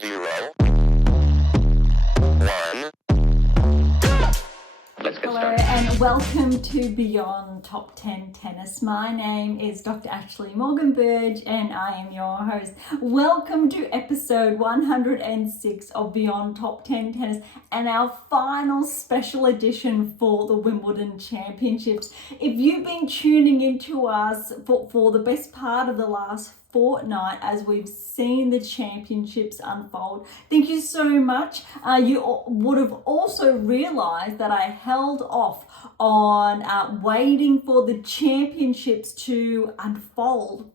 0, 1. Let's get Hello started. and welcome to Beyond Top 10 Tennis. My name is Dr. Ashley Morgan Berge and I am your host. Welcome to episode 106 of Beyond Top 10 Tennis and our final special edition for the Wimbledon Championships. If you've been tuning into us for the best part of the last fortnight as we've seen the championships unfold, thank you so much. You would have also realized that I held off on waiting for the championships to unfold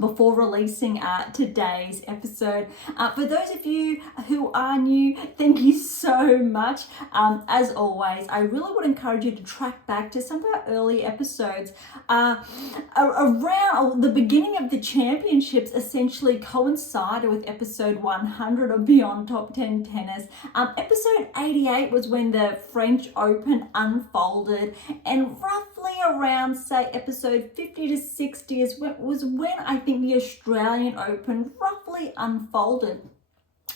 before releasing today's episode. For those of you who are new, thank you so much. As always, I really would encourage you to track back to some of our early episodes. Around the beginning of the championships essentially coincided with episode 100 of Beyond Top 10 Tennis. Episode 88 was when the French Open unfolded, and roughly around, say, episode 50 to 60 was when I think the Australian Open roughly unfolded.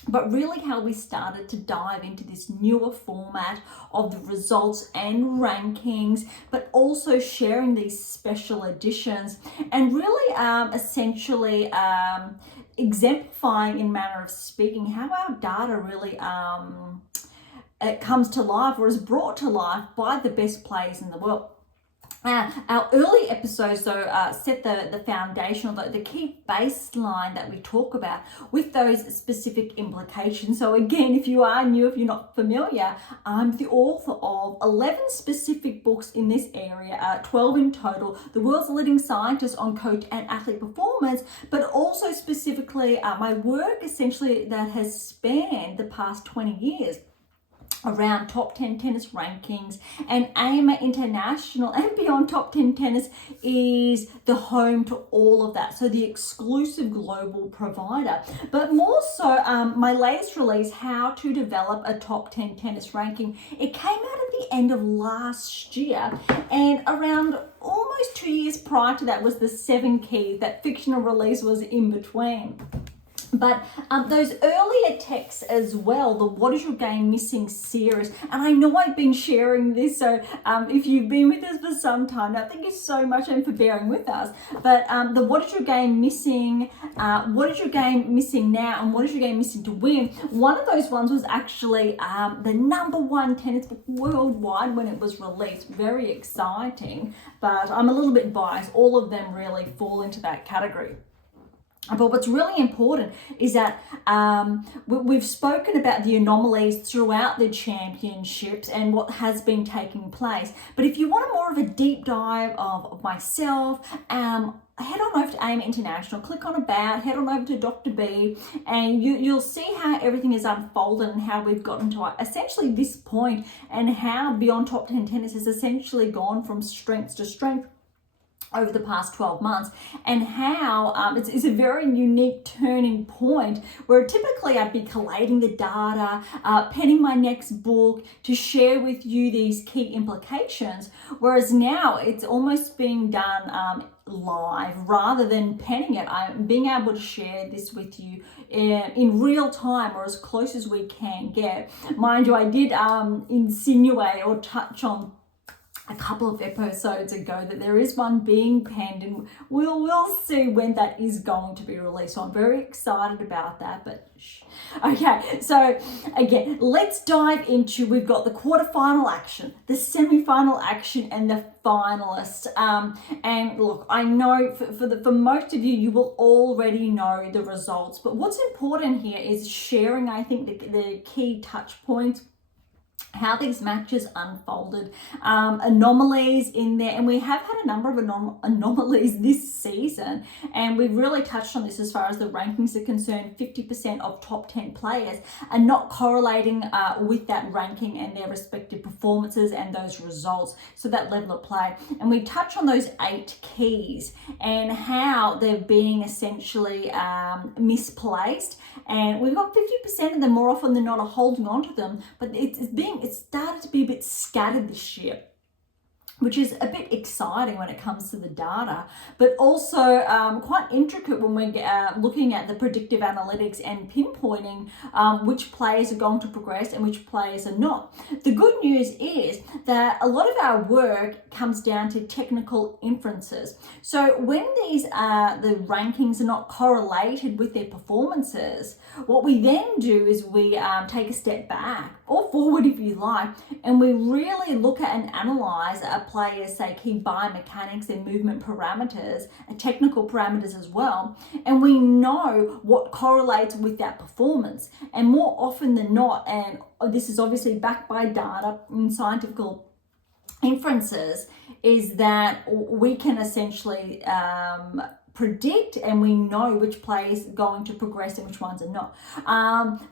But really how we started to dive into this newer format of the results and rankings, but also sharing these special editions and really essentially exemplifying, in manner of speaking, how our data really it comes to life or is brought to life by the best players in the world. Our early episodes, though, set the foundation, or the key baseline that we talk about with those specific implications. So again, if you are new, if you're not familiar, I'm the author of 11 specific books in this area, 12 in total, the world's leading scientist on coach and athlete performance, but also specifically my work essentially that has spanned the past 20 years around top 10 tennis rankings, and AM8 International and Beyond Top 10 Tennis is the home to all of that. So the exclusive global provider. But more so, my latest release, How to Develop a Top 10 Tennis Ranking, it came out at the end of last year, and around almost 2 years prior to that was the 7 Keys. That fictional release was in between. But those earlier texts as well, the What Is Your Game Missing series, and I know I've been sharing this, so if you've been with us for some time now, thank you so much and for bearing with us. But the What Is Your Game Missing, What Is Your Game Missing Now, and What Is Your Game Missing to Win, one of those ones was actually the #1 tennis book worldwide when it was released. Very exciting, but I'm a little bit biased. All of them really fall into that category. But what's really important is that we've spoken about the anomalies throughout the championships and what has been taking place. But if you want more of a deep dive of myself, head on over to AM8 International, click on About, head on over to Dr Berge, and you'll see how everything is unfolded and how we've gotten to essentially this point, and how Beyond Top 10 Tennis has essentially gone from strength to strength over the past 12 months, and how it's a very unique turning point where typically I'd be collating the data, penning my next book to share with you these key implications, whereas now it's almost being done live rather than penning it. I'm being able to share this with you in real time, or as close as we can get. Mind you, I did insinuate or touch on a couple of episodes ago that there is one being penned, and we'll see when that is going to be released. So I'm very excited about that, but okay, so again, let's dive into, we've got the quarterfinal action, the semi-final action, and the finalists. And look, I know for most of you, you will already know the results, but what's important here is sharing, I think, the key touch points, how these matches unfolded, anomalies in there, and we have had a number of anomalies this season, and we've really touched on this as far as the rankings are concerned. 50% of top 10 players are not correlating with that ranking and their respective performances and those results, so that level of play. And we touch on those 8 keys and how they're being essentially misplaced, and we've got 50% of them more often than not are holding on to them, but it's started to be a bit scattered this year. which is a bit exciting when it comes to the data, but also quite intricate when we're looking at the predictive analytics and pinpointing which players are going to progress and which players are not. The good news is that a lot of our work comes down to technical inferences. So when the rankings are not correlated with their performances, what we then do is we take a step back, or forward if you like, and we really look at and analyze a players, say, key biomechanics and movement parameters and technical parameters as well, and we know what correlates with that performance. And more often than not, and this is obviously backed by data and scientific inferences, is that we can essentially predict, and we know which players are going to progress and which ones are not.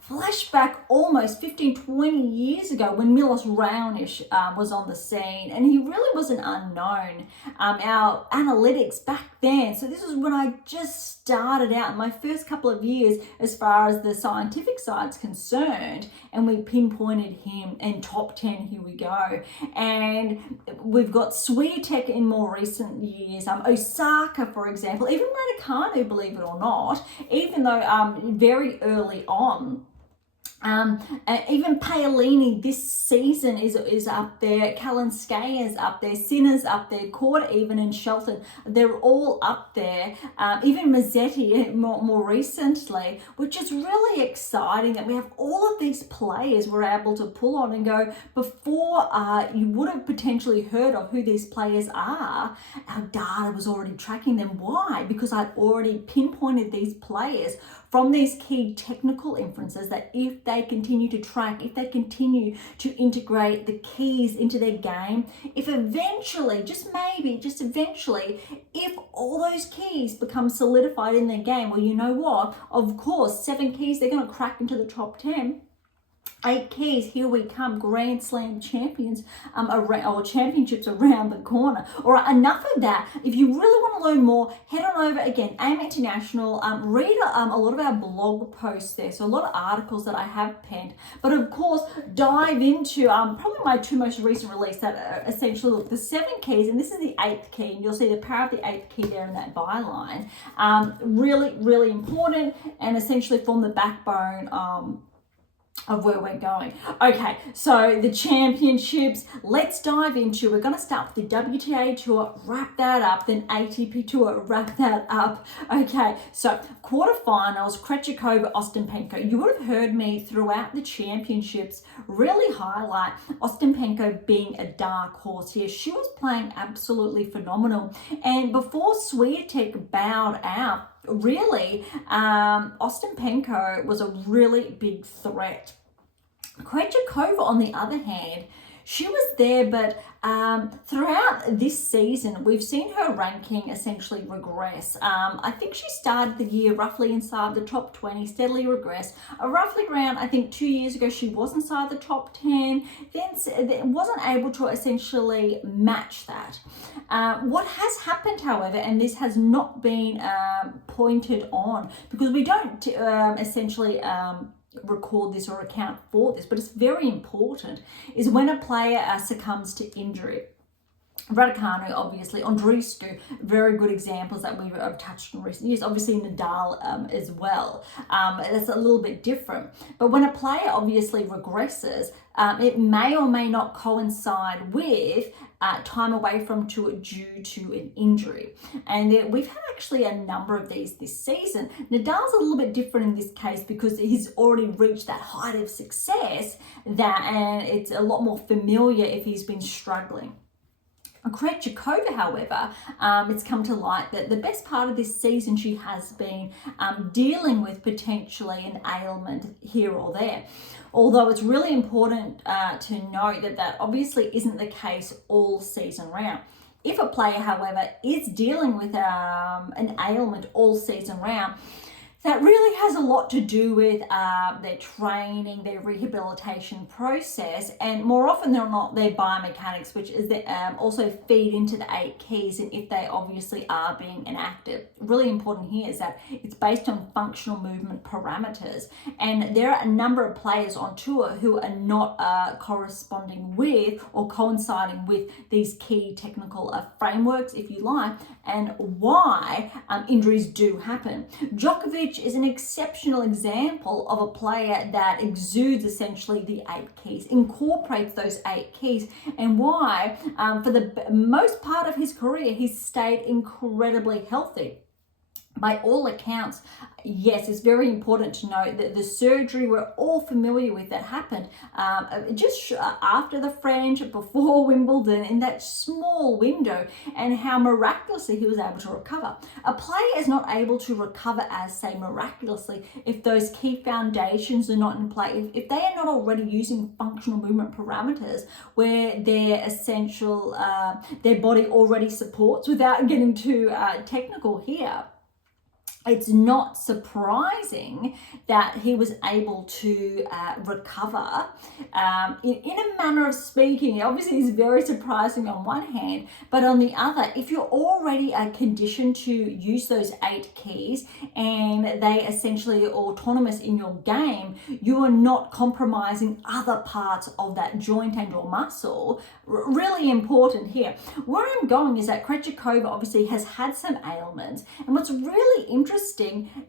Flashback almost 15-20 years ago when Milos Raonic was on the scene, and he really was an unknown. Our analytics back then, so this was when I just started out in my first couple of years as far as the scientific side's concerned, and we pinpointed him in top 10, here we go. And we've got Swiatek in more recent years, Osaka, for example, even Raducanu, believe it or not, even though very early on. Even Paolini this season is up there, Kalinskaya's up there, Sinner's up there, Korda even, and Shelton, they're all up there. Even Musetti more recently, which is really exciting that we have all of these players we're able to pull on and go, before you would have potentially heard of who these players are, our data was already tracking them. Why? Because I'd already pinpointed these players from these key technical inferences that if they continue to track, if they continue to integrate the keys into their game, if eventually, just maybe, just eventually, if all those keys become solidified in their game, well, you know what? Of course, 7 keys, they're going to crack into the top 10. 8 keys, here we come, Grand Slam champions or championships around the corner. All right, enough of that. If you really want to learn more, head on over again, AM8 International, read a lot of our blog posts there, so a lot of articles that I have penned, but of course, dive into probably my 2 most recent release that essentially look, the 7 keys, and this is the 8th key, and you'll see the power of the 8th key there in that byline. Really, really important, and essentially form the backbone of where we're going. Okay, so the championships, let's dive into, we're going to start with the WTA Tour, wrap that up, then ATP Tour, wrap that up. Okay, so quarterfinals, Krejcikova, Ostapenko. You would have heard me throughout the championships really highlight Ostapenko being a dark horse here. She was playing absolutely phenomenal, and before Swiatek bowed out, really, Ostapenko was a really big threat. Krejcikova, on the other hand, she was there, but throughout this season, we've seen her ranking essentially regress. I think she started the year roughly inside the top 20, steadily regressed. Roughly around, I think 2 years ago, she was inside the top 10, then wasn't able to essentially match that. What has happened, however, and this has not been pointed on, because we don't essentially record this or account for this, but it's very important, is when a player succumbs to injury. Raducanu, obviously, Andreescu, very good examples that we've touched in recent years. Obviously, Nadal as well. That's a little bit different. But when a player obviously regresses, it may or may not coincide with time away from tour due to an injury. And we've had actually a number of these this season. Nadal's a little bit different in this case because he's already reached that height of success, and it's a lot more familiar if he's been struggling. Krejcikova, however, it's come to light that the best part of this season she has been dealing with potentially an ailment here or there. Although it's really important to note that that obviously isn't the case all season round. If a player, however, is dealing with an ailment all season round, that really has a lot to do with their training, their rehabilitation process, and more often than not, their biomechanics, which is that also feed into the 8 keys, and if they obviously are being inactive. Really important here is that it's based on functional movement parameters, and there are a number of players on tour who are not corresponding with or coinciding with these key technical frameworks, if you like, and why injuries do happen. Djokovic is an exceptional example of a player that exudes essentially the 8 keys, incorporates those 8 keys, and why for the most part of his career he's stayed incredibly healthy. By all accounts, yes, it's very important to note that the surgery we're all familiar with that happened just after the French, before Wimbledon, in that small window, and how miraculously he was able to recover. A player is not able to recover as, say, miraculously if those key foundations are not in play, if they are not already using functional movement parameters where their essential, their body already supports, without getting too technical here. It's not surprising that he was able to recover in a manner of speaking. Obviously, it's very surprising on one hand, but on the other, if you're already conditioned to use those 8 keys and they essentially are autonomous in your game, you are not compromising other parts of that joint and or muscle. Really important here. Where I'm going is that Krejcikova obviously has had some ailments, and what's really interesting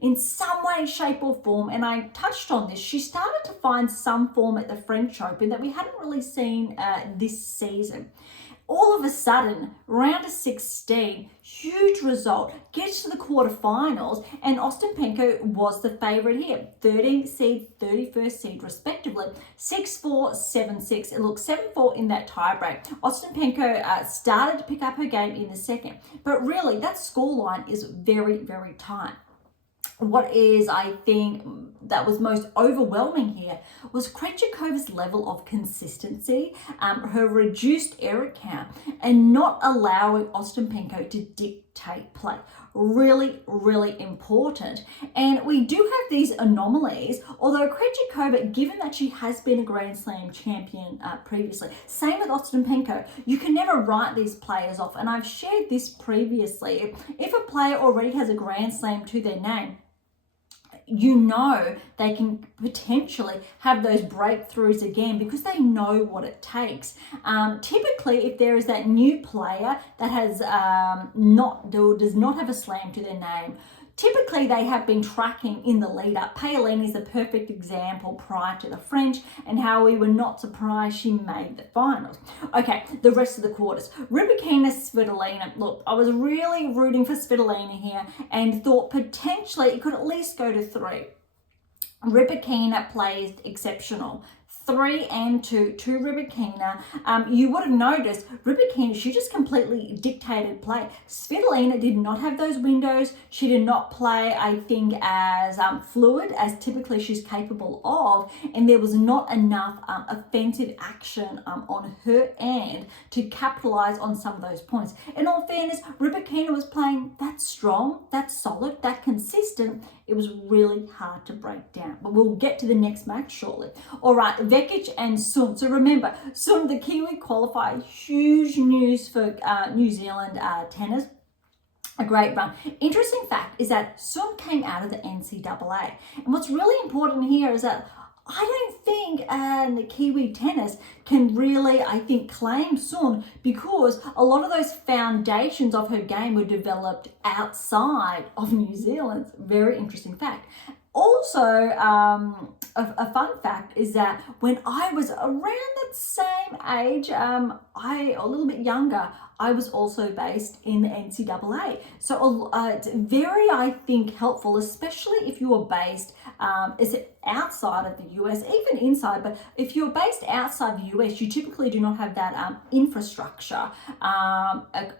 in some way, shape or form, and I touched on this, she started to find some form at the French Open that we hadn't really seen this season. All of a sudden, round of 16, huge result, gets to the quarterfinals, and Ostapenko was the favourite here. 13th seed, 31st seed respectively. 6-4, 7-6. It looked 7-4 in that tiebreak. Ostapenko started to pick up her game in the second, but really that scoreline is very, very tight. What is, I think, that was most overwhelming here was Krejcikova's level of consistency, her reduced error count, and not allowing Ostapenko to dictate play. Really, really important. And we do have these anomalies, although Krejcikova, given that she has been a Grand Slam champion previously, same with Ostapenko, you can never write these players off. And I've shared this previously. If a player already has a Grand Slam to their name, you know they can potentially have those breakthroughs again because they know what it takes. Typically, if there is that new player that has does not have a slam to their name, typically they have been tracking in the lead up. Paolini is the perfect example prior to the French, and how we were not surprised she made the finals. Okay, the rest of the quarters. Rybakina, Svitolina. Look, I was really rooting for Svitolina here and thought potentially it could at least go to 3. Rybakina plays exceptional. 3 and 2 to Rybakina. You would have noticed Rybakina, she just completely dictated play. Svitolina did not have those windows. She did not play, I think, as fluid as typically she's capable of, and there was not enough offensive action on her end to capitalize on some of those points. In all fairness, Rybakina was playing that strong, that solid, that consistent. It was really hard to break down, but we'll get to the next match shortly. All right, Vekic and Sun. So remember, Sun, the Kiwi qualifier, huge news for New Zealand tennis. A great run. Interesting fact is that Sun came out of the NCAA. And what's really important here is that I don't think the Kiwi tennis can really, I think, claim Sun, because a lot of those foundations of her game were developed outside of New Zealand. Very interesting fact. Also, a fun fact is that when I was around that same age, a little bit younger, I was also based in the NCAA. So it's very, I think, helpful, especially if you are based outside of the US, even inside, but if you're based outside the US, you typically do not have that infrastructure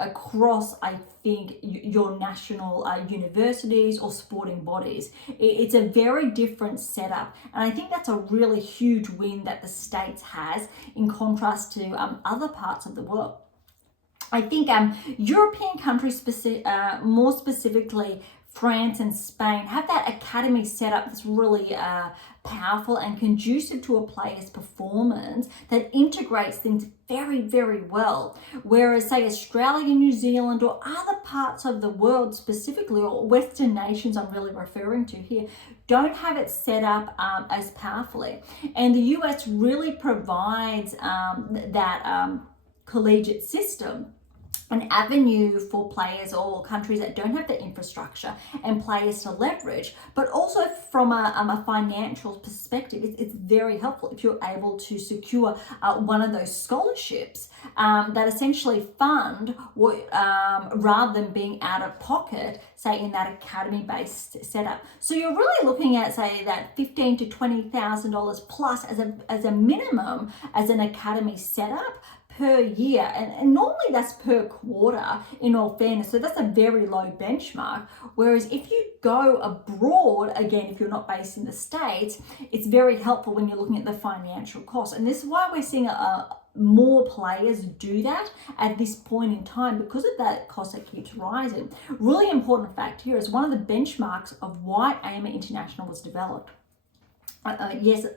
across, I think, your national universities or sporting bodies. It's a very different setup, and I think that's a really huge win that the States has in contrast to other parts of the world. I think European countries, more specifically France and Spain have that academy set up that's really powerful and conducive to a player's performance, that integrates things very, very well. Whereas, say, Australia, New Zealand, or other parts of the world specifically, or Western nations I'm really referring to here, don't have it set up as powerfully. And the US really provides that collegiate system, an avenue for players or countries that don't have the infrastructure and players to leverage, but also from a financial perspective, it's very helpful if you're able to secure one of those scholarships that essentially fund what, rather than being out of pocket, say in that academy-based setup. So you're really looking at, say, that $15,000 to $20,000 plus as a minimum as an academy setup per year, and normally that's per quarter, in all fairness, so that's a very low benchmark. Whereas if you go abroad, again, if you're not based in the States, it's very helpful when you're looking at the financial cost. And this is why we're seeing more players do that at this point in time, because of that cost that keeps rising. Really important fact here is one of the benchmarks of why AM8 International was developed. Yes,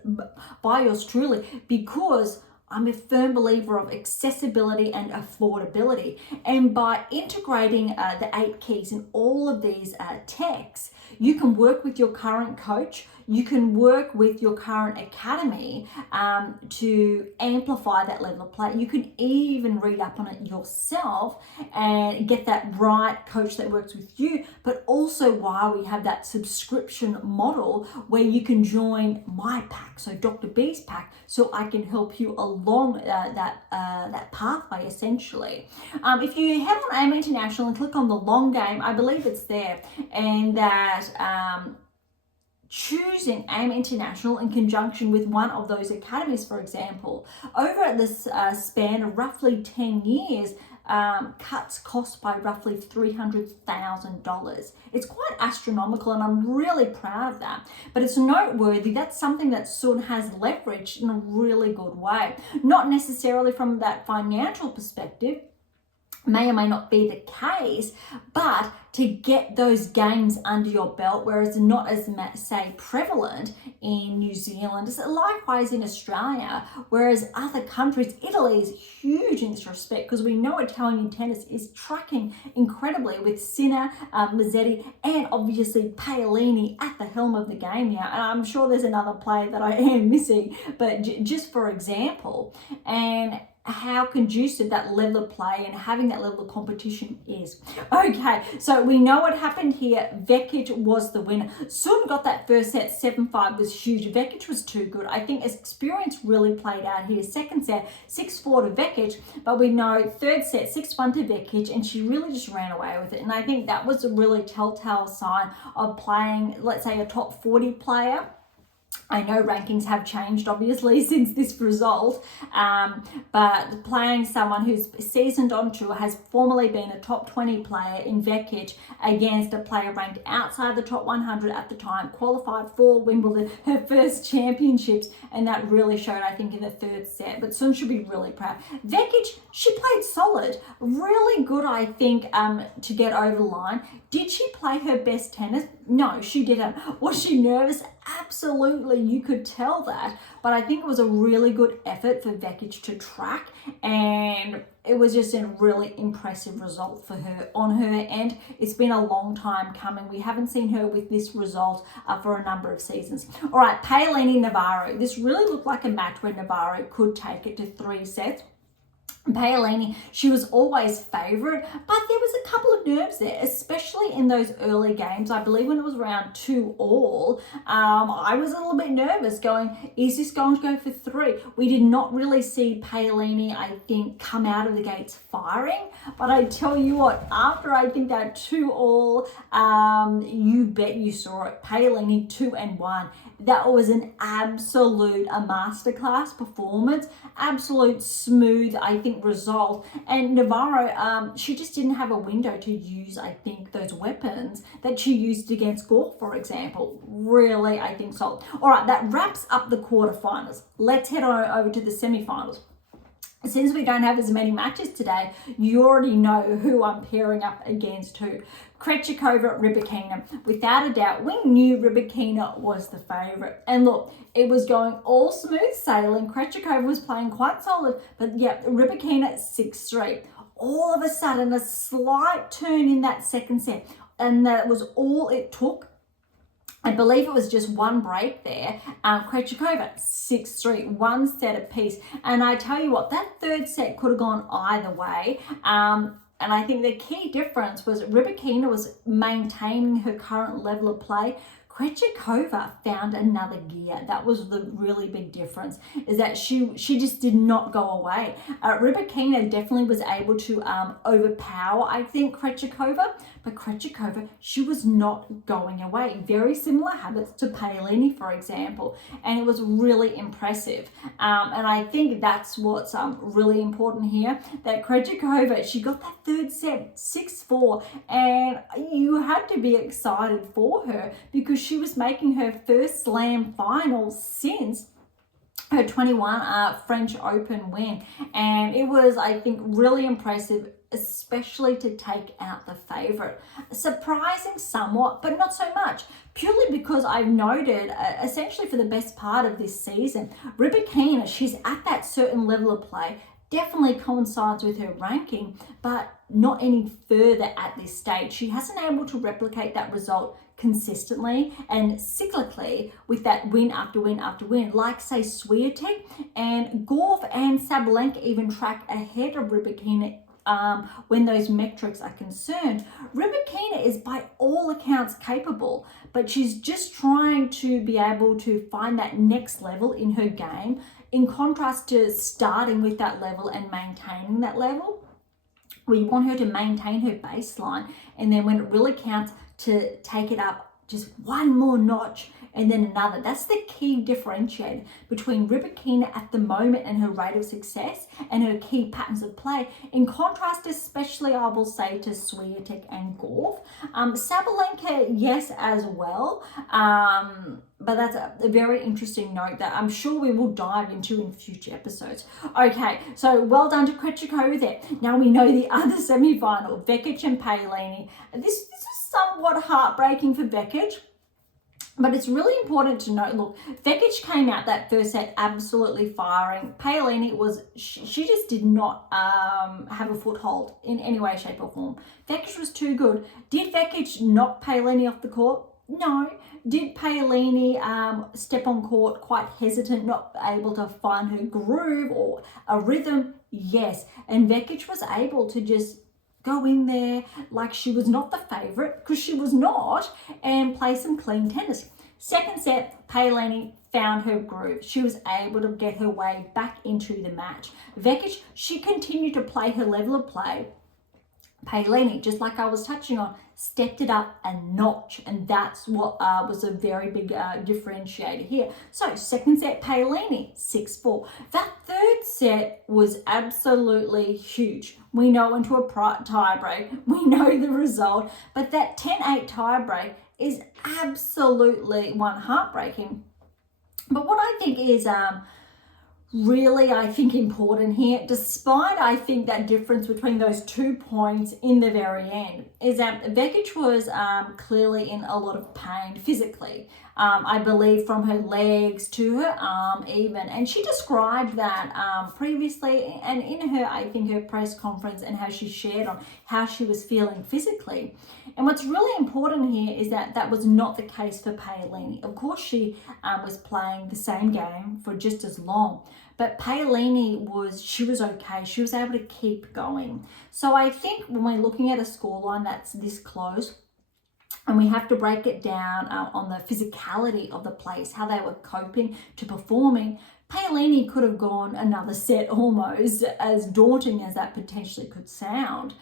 by yours truly, because I'm a firm believer of accessibility and affordability. And by integrating the 8 keys in all of these texts, you can work with your current coach, you can work with your current academy to amplify that level of play. You can even read up on it yourself and get that right coach that works with you, but also why we have that subscription model where you can join my pack, so Dr. B's pack, so I can help you along that pathway essentially. If you head on AM International and click on the long game, I believe it's there, and that choosing AM International in conjunction with one of those academies, for example, over this span of roughly 10 years, cuts cost by roughly $300,000. It's quite astronomical, and I'm really proud of that. But it's noteworthy. That's something that Sun has leveraged in a really good way. Not necessarily from that financial perspective, may or may not be the case, but to get those games under your belt, whereas not as, say, prevalent in New Zealand, likewise in Australia, whereas other countries, Italy is huge in this respect, because we know Italian tennis is tracking incredibly with Sinner, Musetti, and obviously Paolini at the helm of the game now. And I'm sure there's another player that I am missing, but just for example, and how conducive that level of play and having that level of competition is. Okay, so we know what happened here. Vekic was the winner. Sun got that first set, 7-5 was huge. Vekic was too good. I think his experience really played out here. Second set, 6-4 to Vekic, but we know third set, 6-1 to Vekic, and she really just ran away with it. And I think that was a really telltale sign of playing, let's say, a top 40 player. I know rankings have changed obviously since this result, but playing someone who's seasoned on tour, has formerly been a top 20 player in Vekic against a player ranked outside the top 100 at the time, qualified for Wimbledon, her first championships, and that really showed, I think, in the third set. But Sun should be really proud. Vekic, she played solid, really good, I think, to get over the line. Did she play her best tennis? No, she didn't. Was she nervous? Absolutely, you could tell that. But I think it was a really good effort for Vekic to track, and it was just a really impressive result for her on her end. It's been a long time coming. We haven't seen her with this result for a number of seasons. All right, Paolini Navarro. This really looked like a match where Navarro could take it to 3 sets. Paolini, she was always favourite, but there was a couple of nerves there, especially in those early games. I believe when it was around 2-all, I was a little bit nervous going, is this going to go for 3? We did not really see Paolini, I think, come out of the gates firing, but I tell you what, after I think that 2-all, you bet you saw it. Paolini 2-1. That was an absolute masterclass performance, absolute smooth, I think, result. And Navarro, she just didn't have a window to use, I think, those weapons that she used against Gauff, for example. Really, I think, solid. All right, that wraps up the quarterfinals. Let's head on over to the semi-finals. Since we don't have as many matches today, you already know who I'm pairing up against who. Krejcikova, Rybakina. Without a doubt, we knew Rybakina was the favourite. And look, it was going all smooth sailing. Krejcikova was playing quite solid, but yeah, Rybakina 6-3. All of a sudden, a slight turn in that second set, and that was all it took. I believe it was just one break there. Krejcikova 6-3, one set apiece. And I tell you what, that third set could have gone either way. And I think the key difference was Rybakina was maintaining her current level of play. Krejcikova found another gear. That was the really big difference, is that she just did not go away. Rybakina definitely was able to overpower, I think, Krejcikova, but Krejcikova, she was not going away. Very similar habits to Paolini, for example, and it was really impressive. And I think that's what's really important here, that Krejcikova, she got that third set 6-4, and you had to be excited for her because she was making her first slam final since her 21 French Open win. And it was, I think, really impressive, especially to take out the favourite. Surprising somewhat, but not so much, purely because I've noted, essentially for the best part of this season, Rybakina, she's at that certain level of play, definitely coincides with her ranking, but not any further at this stage. She hasn't been able to replicate that result consistently and cyclically with that win after win after win, like say Swiatek, and Gauff and Sabalenka even track ahead of Rybakina when those metrics are concerned. Rybakina is by all accounts capable, but she's just trying to be able to find that next level in her game, in contrast to starting with that level and maintaining that level. We want her to maintain her baseline, and then when it really counts, to take it up just one more notch and then another. That's the key differentiator between Rybakina at the moment and her rate of success and her key patterns of play, in contrast especially, I will say, to Swiatek and Gauff. Sabalenka, yes, as well, but that's a very interesting note that I'm sure we will dive into in future episodes. Okay, so well done to Krejcikova there. Now we know the other semi-final, Vekic and Paolini. This is somewhat heartbreaking for Vekic, but it's really important to note, look, Vekic came out that first set absolutely firing. Paolini she just did not have a foothold in any way, shape or form. Vekic was too good. Did Vekic knock Paolini off the court? No. Did Paolini step on court quite hesitant, not able to find her groove or a rhythm? Yes. And Vekic was able to just go in there like she was not the favourite, because she was not, and play some clean tennis. Second set, Paolini found her groove. She was able to get her way back into the match. Vekic, she continued to play her level of play. Paolini, just like I was touching on, stepped it up a notch, and that's what was a very big differentiator here. So second set, Paolini 6-4. That third set was absolutely huge. We know into a tie break, we know the result, but that 10-8 tie break is absolutely one heartbreaking. But what I think is really, I think, important here, despite, I think, that difference between those 2 points in the very end, is that Vekic was clearly in a lot of pain physically. I believe from her legs to her arm even. And she described that previously and in her, I think, her press conference, and how she shared on how she was feeling physically. And what's really important here is that that was not the case for Paolini. Of course, she was playing the same game for just as long. But Paolini she was okay. She was able to keep going. So I think when we're looking at a scoreline that's this close, and we have to break it down on the physicality of the place, how they were coping to performing, Paolini could have gone another set, almost, as daunting as that potentially could sound.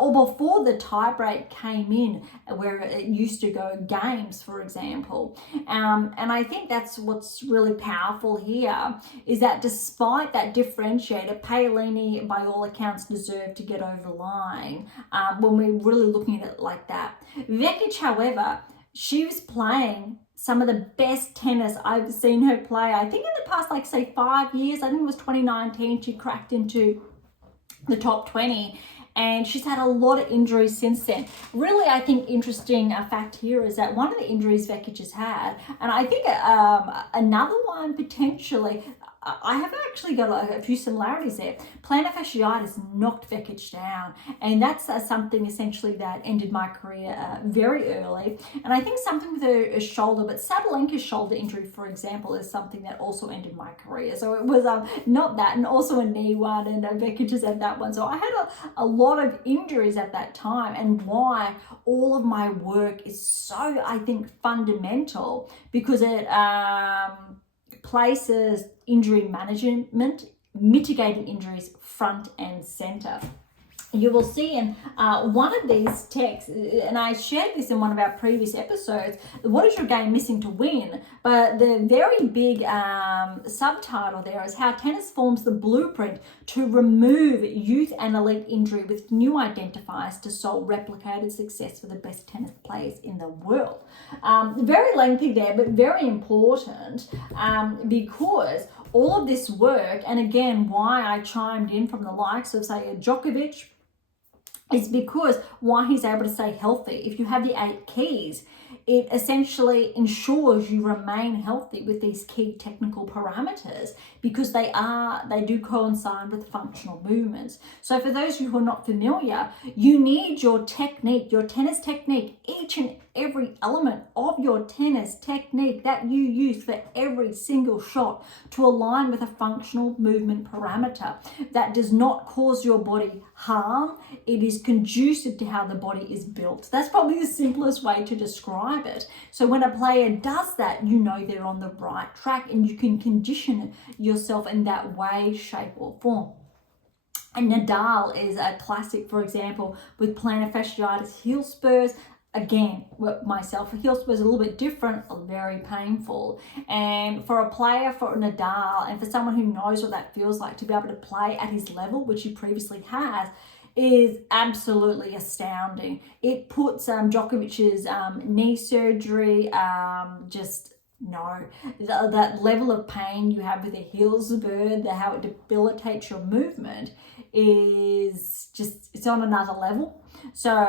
Or before the tiebreak came in, where it used to go games, for example. And I think that's what's really powerful here, is that despite that differentiator, Paolini, by all accounts, deserved to get over the line when we're really looking at it like that. Vekic, however, she was playing some of the best tennis I've seen her play, I think, in the past, like, say, 5 years, I think it was 2019, she cracked into the top 20. And she's had a lot of injuries since then. Really, I think interesting fact here is that one of the injuries Vekic has had, and I think another one potentially, I have actually got a few similarities there. Plantar fasciitis knocked Vekic down, and that's something essentially that ended my career very early. And I think something with her shoulder, but Sabalenka's shoulder injury, for example, is something that also ended my career. So it was not that, and also a knee one, and Vekic has had that one. So I had a lot of injuries at that time, and why all of my work is so, I think, fundamental, because it places injury management, mitigating injuries front and center. You will see in one of these texts, and I shared this in one of our previous episodes, what is your game missing to win? But the very big subtitle there is how tennis forms the blueprint to remove youth and elite injury with new identifiers to solve replicated success for the best tennis players in the world. Very lengthy there, but very important, because all of this work, and again, why I chimed in from the likes of, say, Djokovic, is because why he's able to stay healthy. If you have the 8 keys, it essentially ensures you remain healthy with these key technical parameters, because they do coincide with functional movements. So for those of you who are not familiar, you need your technique, your tennis technique, each and every element of your tennis technique that you use for every single shot to align with a functional movement parameter that does not cause your body harm. It is conducive to how the body is built. That's probably the simplest way to describe it. So when a player does that, you know they're on the right track, and you can condition yourself in that way, shape, or form. And Nadal is a classic, for example, with plantar fasciitis, heel spurs. Again, myself, heel spurs are a little bit different, very painful. And for a player, for Nadal, and for someone who knows what that feels like to be able to play at his level, which he previously has, is absolutely astounding. It puts Djokovic's knee surgery, that level of pain you have with a heel spur, how it debilitates your movement, is just, it's on another level. So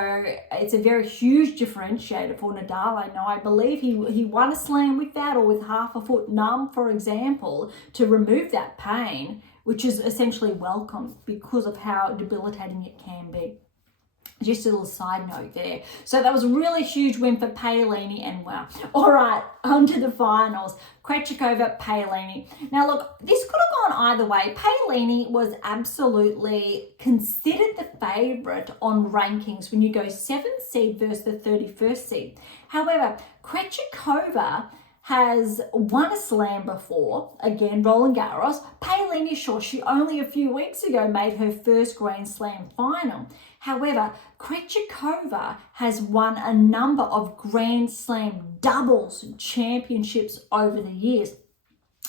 it's a very huge differentiator for Nadal. I know, I believe he won a slam with that, or with half a foot numb, for example, to remove that pain, which is essentially welcome because of how debilitating it can be. Just a little side note there. So that was a really huge win for Paolini, and wow. All right, on to the finals. Krejcikova, Paolini. Now look, this could have gone either way. Paolini was absolutely considered the favourite on rankings when you go 7th seed versus the 31st seed. However, Krejcikova has won a slam before, again, Roland Garros. Paolini, sure, she only a few weeks ago made her first Grand Slam final. However, Krejcikova has won a number of Grand Slam doubles championships over the years.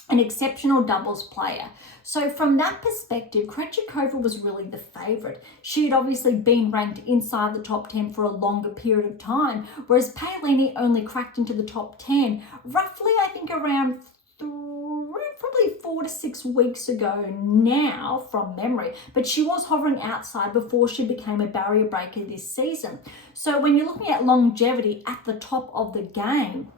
An exceptional doubles player. So from that perspective, Krejcikova was really the favourite. She had obviously been ranked inside the top 10 for a longer period of time, whereas Paolini only cracked into the top 10 roughly, I think, around probably 4 to 6 weeks ago now from memory, but she was hovering outside before she became a barrier breaker this season. So when you're looking at longevity at the top of the game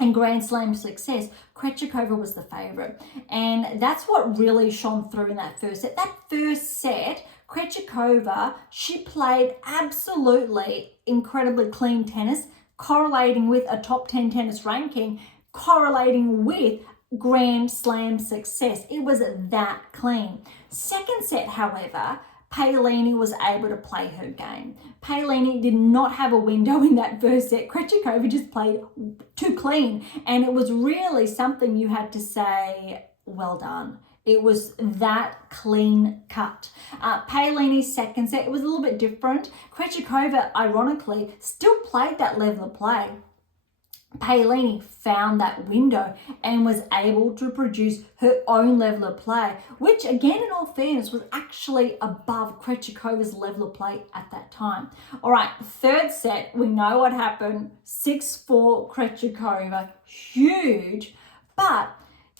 and Grand Slam success, Krejcikova was the favourite. And that's what really shone through in that first set. That first set, Krejcikova, she played absolutely incredibly clean tennis, correlating with a top 10 tennis ranking, correlating with Grand Slam success. It was that clean. Second set, however, Paolini was able to play her game. Paolini did not have a window in that first set. Krejcikova just played too clean, and it was really something you had to say, well done. It was that clean cut. Paolini's second set, it was a little bit different. Krejcikova, ironically, still played that level of play. Paolini found that window and was able to produce her own level of play, which again, in all fairness, was actually above Krejcikova's level of play at that time. All right, third set, we know what happened. 6-4 Krejcikova, huge, but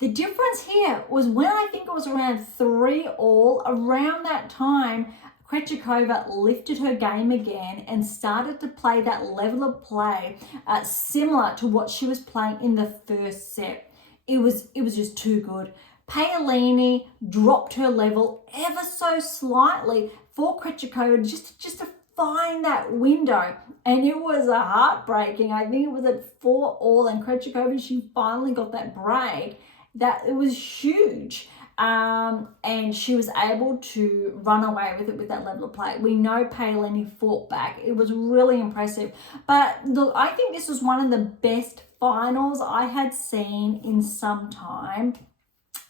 The difference here was when I think it was around 3-all, around that time, Krejcikova lifted her game again and started to play that level of play similar to what she was playing in the first set. It was just too good. Paolini dropped her level ever so slightly for Krejcikova just to find that window, and it was a heartbreaking. I think it was at 4-all, and Krejcikova, she finally got that break. That it was huge. And she was able to run away with it with that level of play. We know Paolini fought back. It was really impressive. But look, I think this was one of the best finals I had seen in some time.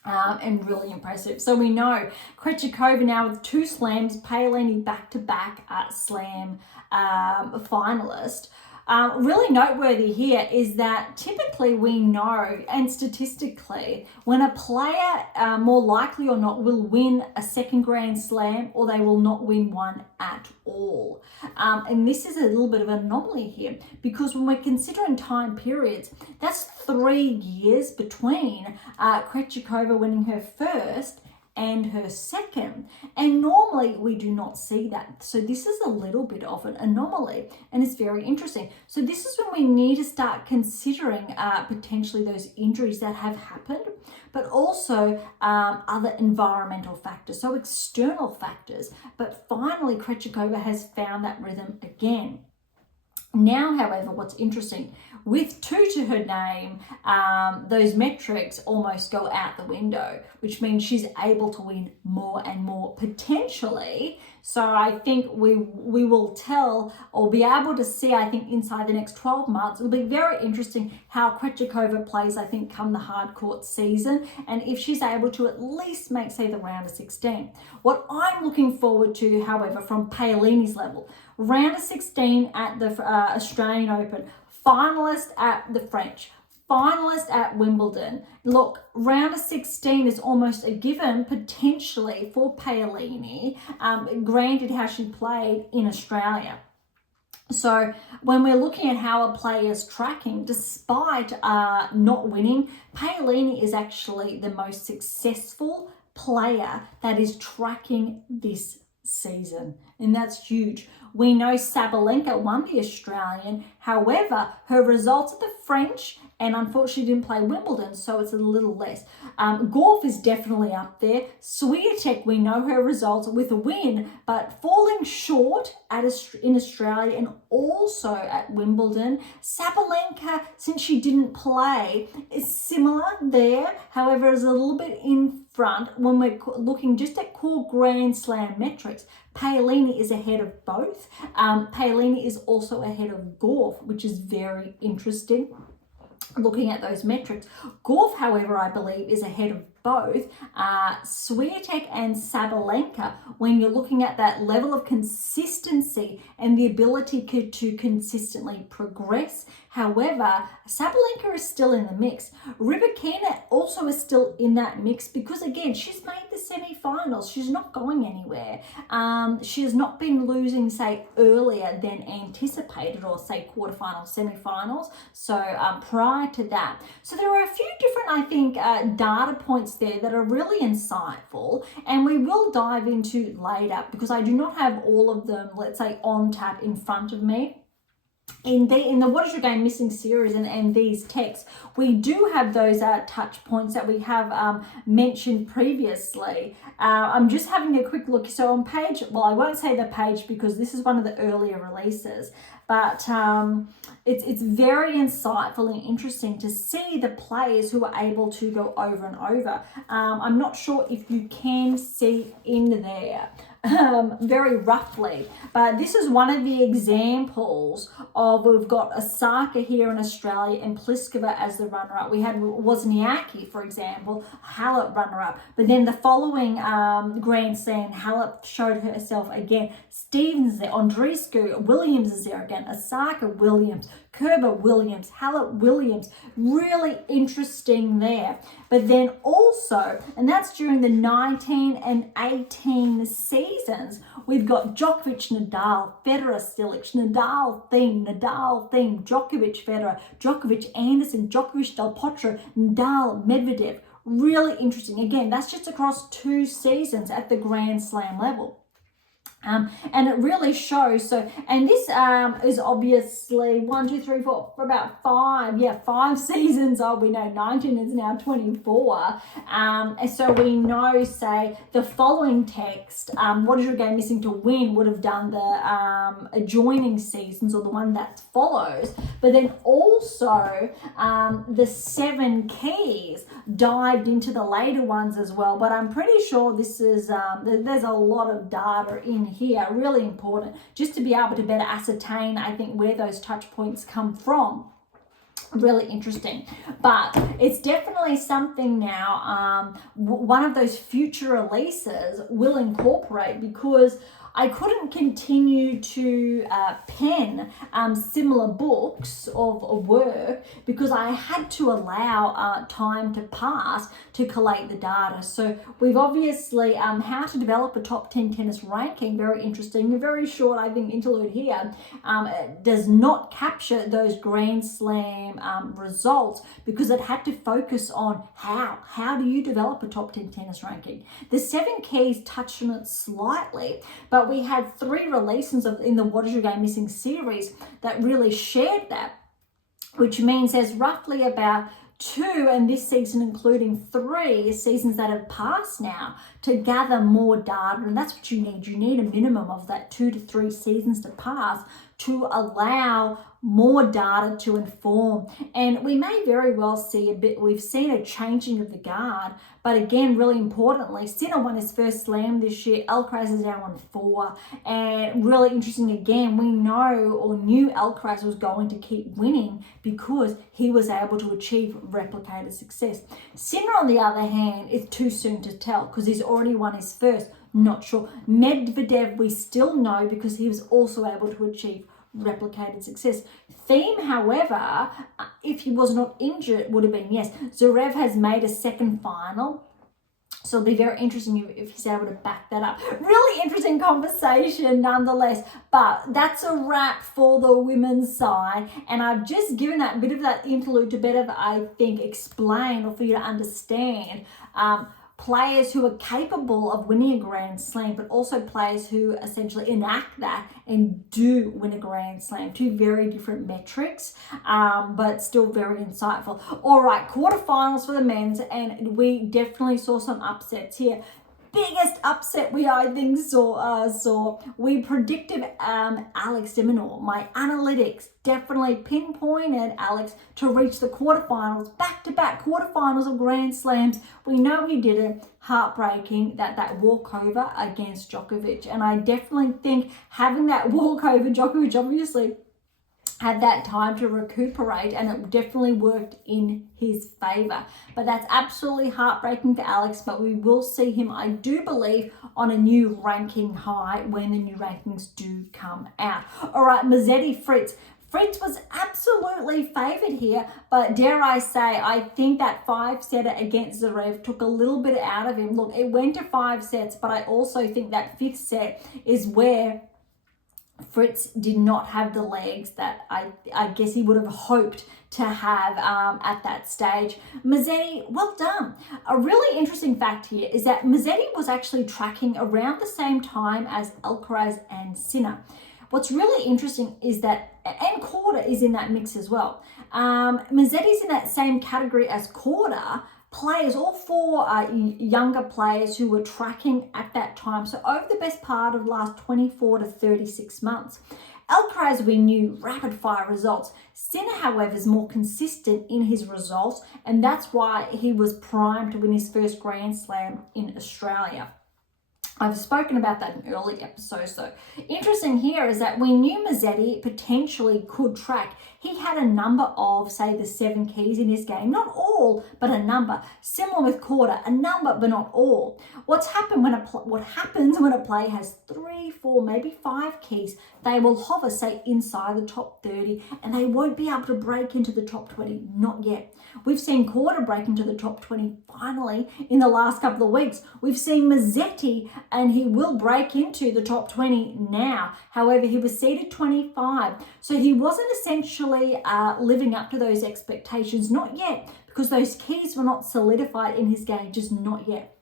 And really impressive. So we know Krejcikova now with 2 slams, Paolini back-to-back slam finalist. Really noteworthy here is that typically we know, and statistically, when a player more likely or not will win a second Grand Slam, or they will not win one at all. And this is a little bit of an anomaly here, because when we're considering time periods, that's 3 years between Krejcikova winning her first and her second, and normally we do not see that. So this is a little bit of an anomaly, and it's very interesting. So this is when we need to start considering potentially those injuries that have happened, but also other environmental factors, so external factors. But finally Krejcikova has found that rhythm again. Now, however, what's interesting, with 2 to her name, those metrics almost go out the window, which means she's able to win more and more potentially. So I think we will tell, or be able to see, I think, inside the next 12 months. It'll be very interesting how Krejcikova plays, I think, come the hard court season, and if she's able to at least make, say, the round of 16. What I'm looking forward to, however, from Paolini's level, round of 16 at the Australian Open, finalist at the French, finalist at Wimbledon. Look, round of 16 is almost a given potentially for Paolini, granted how she played in Australia. So when we're looking at how a player is tracking, despite not winning, Paolini is actually the most successful player that is tracking this season, and that's huge. We know Sabalenka won the Australian, however, her results at the French, and unfortunately didn't play Wimbledon, so it's a little less. Gauff is definitely up there. Swiatek, we know her results with a win, but falling short in Australia and also at Wimbledon. Sabalenka, since she didn't play, is similar there, however, is a little bit in front when we're looking just at core Grand Slam metrics. Paolini is ahead of both. Paolini is also ahead of Gauff, which is very interesting. Looking at those metrics, Gauff, however, I believe is ahead of both Swiatek and Sabalenka when you're looking at that level of consistency and the ability to consistently progress. However, Sabalenka is still in the mix. Rybakina also is still in that mix because, again, she's made the semi-finals. She's not going anywhere. She has not been losing, say, earlier than anticipated, or say quarterfinals, semi-finals. So prior to that. So there are a few different, I think, data points there that are really insightful, and we will dive into later because I do not have all of them, let's say, on tap in front of me. In the What Is Your Game Missing series and these texts, we do have those touch points that we have mentioned previously. I'm just having a quick look. So on page, well, I won't say the page because this is one of the earlier releases, but it's very insightful and interesting to see the players who are able to go over and over. I'm not sure if you can see in there. Very roughly, but this is one of the examples of, we've got Osaka here in Australia and Pliskova as the runner-up. We had Wozniacki, for example, Halep runner-up, but then the following Grand Slam, Halep showed herself again. Stevens there, Andreescu, Williams is there again, Osaka, Williams, Kerber, Williams, Halep, Williams. Really interesting there. But then also, and that's during the 19 and 18 seasons, we've got Djokovic, Nadal, Federer, Stilic, Nadal, Thiem, Djokovic, Federer, Djokovic, Anderson, Djokovic, Del Potro, Nadal, Medvedev. Really interesting. Again, that's just across 2 seasons at the Grand Slam level. And it really shows. So, and this is obviously 1, 2, 3, 4 for about 5 seasons. Oh, we know 19 is now 24. And so we know, say, the following text, what is your game missing to win, would have done the adjoining seasons or the one that follows. But then also the 7 keys dived into the later ones as well. But I'm pretty sure this is there's a lot of data in here, really important, just to be able to better ascertain, I think, where those touch points come from. Really interesting. But it's definitely something now, one of those future releases will incorporate, because I couldn't continue to pen similar books of work because I had to allow time to pass to collate the data. So we've obviously how to develop a top 10 tennis ranking, very interesting. A very short, I think, interlude here. It does not capture those Grand Slam results because it had to focus on how do you develop a top 10 tennis ranking. The 7 keys touched on it slightly, but we had 3 releases in the What Is Your Game Missing series that really shared that, which means there's roughly about 2, and this season including 3 seasons that have passed now, to gather more data. And that's what you need. You need a minimum of that 2 to 3 seasons to pass to allow more data to inform. And we may very well see we've seen a changing of the guard, but again, really importantly, Sinner won his first slam this year. Alcaraz is now on 4, and really interesting, again, we know or knew Alcaraz was going to keep winning because he was able to achieve replicated success. Sinner, on the other hand, is too soon to tell because he's already won his first. Not sure. Medvedev, we still know because he was also able to achieve replicated success. Theme, however, if he was not injured, would have been yes. Zverev has made a second final, so it'll be very interesting if he's able to back that up. Really interesting conversation nonetheless, but that's a wrap for the women's side, and I've just given that bit of that interlude to better, I think, explain or for you to understand players who are capable of winning a Grand Slam, but also players who essentially enact that and do win a Grand Slam. 2 very different metrics, but still very insightful. All right, quarterfinals for the men's, and we definitely saw some upsets here. Biggest upset we, I think, saw. We predicted Alex de Minaur. My analytics definitely pinpointed Alex to reach the quarterfinals, back-to-back quarterfinals of Grand Slams. We know he did it. Heartbreaking that walkover against Djokovic, and I definitely think having that walkover, Djokovic obviously had that time to recuperate, and it definitely worked in his favor. But that's absolutely heartbreaking for Alex, but we will see him, I do believe, on a new ranking high when the new rankings do come out. All right, Musetti, Fritz. Fritz was absolutely favoured here, but dare I say, I think that 5-setter against Zverev took a little bit out of him. Look, it went to 5 sets, but I also think that 5th set is where Fritz did not have the legs that I guess he would have hoped to have at that stage. Musetti, well done. A really interesting fact here is that Musetti was actually tracking around the same time as Alcaraz and Sinner. What's really interesting is that, and Korda is in that mix as well. Musetti's in that same category as Korda, players, all 4 younger players who were tracking at that time. So over the best part of the last 24 to 36 months. Alcaraz, we knew, rapid fire results. Sinner, however, is more consistent in his results, and that's why he was primed to win his first Grand Slam in Australia. I've spoken about that in early episodes. So interesting here is that we knew Musetti potentially could track. He had a number of, say, the 7 keys in his game. Not all, but a number. Similar with Korda, a number, but not all. What happens when a player has 3, 4, maybe 5 keys? They will hover, say, inside the top 30, and they won't be able to break into the top 20. Not yet. We've seen Korda break into the top 20 finally in the last couple of weeks. We've seen Musetti, and he will break into the top 20 now. However, he was seeded 25, so he wasn't essentially living up to those expectations. Not yet, because those keys were not solidified in his game, just not yet.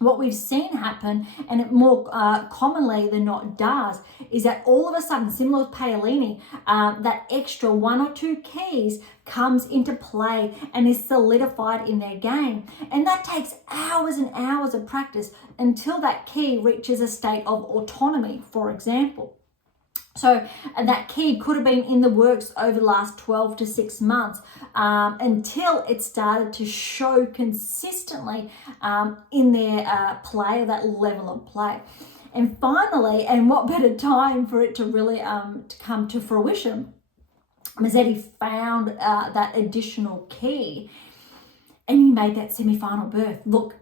What we've seen happen, and it more commonly than not does, is that all of a sudden, similar to Paolini, that extra 1 or 2 keys comes into play and is solidified in their game. And that takes hours and hours of practice until that key reaches a state of autonomy, for example. So that key could have been in the works over the last 12 to 6 months until it started to show consistently in their play, or that level of play. And finally, and what better time for it to really to come to fruition, Musetti found that additional key and he made that semi-final berth. Look,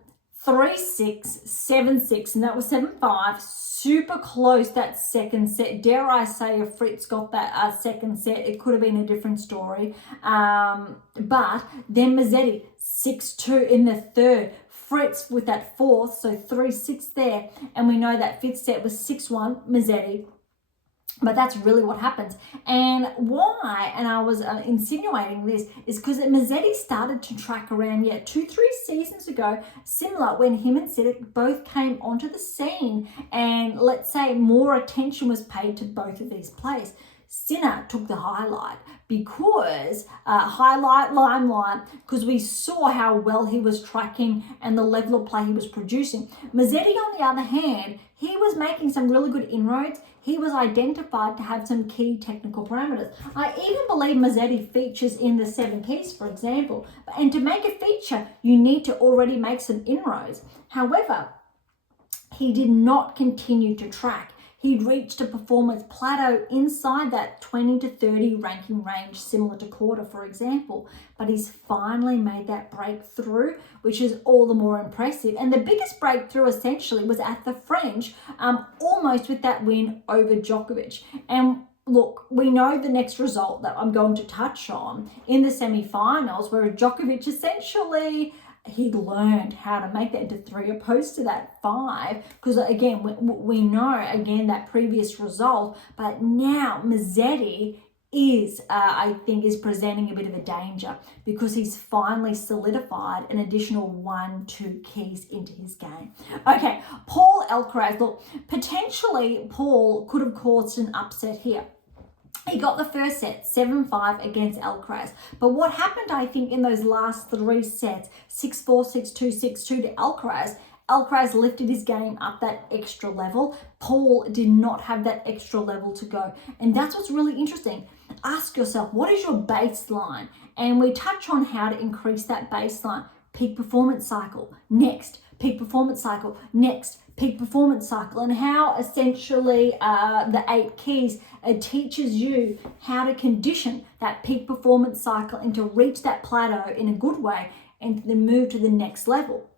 3-6, 7-6, and that was 7-5. Super close that second set. Dare I say, if Fritz got that second set, it could have been a different story. But then Musetti 6-2 in the third. Fritz with that fourth, so 3-6 there. And we know that fifth set was 6-1 Musetti. But that's really what happens. And why, and I was insinuating this, is because Musetti started to track around, 2-3 seasons ago, similar when him and Sinek both came onto the scene. And let's say more attention was paid to both of these players. Sinner took the highlight because limelight, because we saw how well he was tracking and the level of play he was producing. Musetti, on the other hand, he was making some really good inroads. He was identified to have some key technical parameters. I even believe Musetti features in the 7 keys, for example. And to make a feature, you need to already make some inroads. However, he did not continue to track. He'd reached a performance plateau inside that 20 to 30 ranking range, similar to quarter, for example. But he's finally made that breakthrough, which is all the more impressive. And the biggest breakthrough essentially was at the French, almost with that win over Djokovic. And look, we know the next result that I'm going to touch on in the semi-finals, where Djokovic essentially, he learned how to make that into 3 opposed to that 5, because again, we know again that previous result, but now Musetti is, I think, is presenting a bit of a danger because he's finally solidified an additional 1-2 keys into his game. Okay, Paul Alcaraz, look, potentially Paul could have caused an upset here. He got the first set, 7-5 against Alcaraz. But what happened, I think, in those last 3 sets, 6-4, 6-2, 6-2 to Alcaraz, Alcaraz lifted his game up that extra level. Paul did not have that extra level to go. And that's what's really interesting. Ask yourself, what is your baseline? And we touch on how to increase that baseline. Peak performance cycle, next. Peak performance cycle, next. Peak performance cycle, and how essentially the 8 keys teaches you how to condition that peak performance cycle and to reach that plateau in a good way and then move to the next level.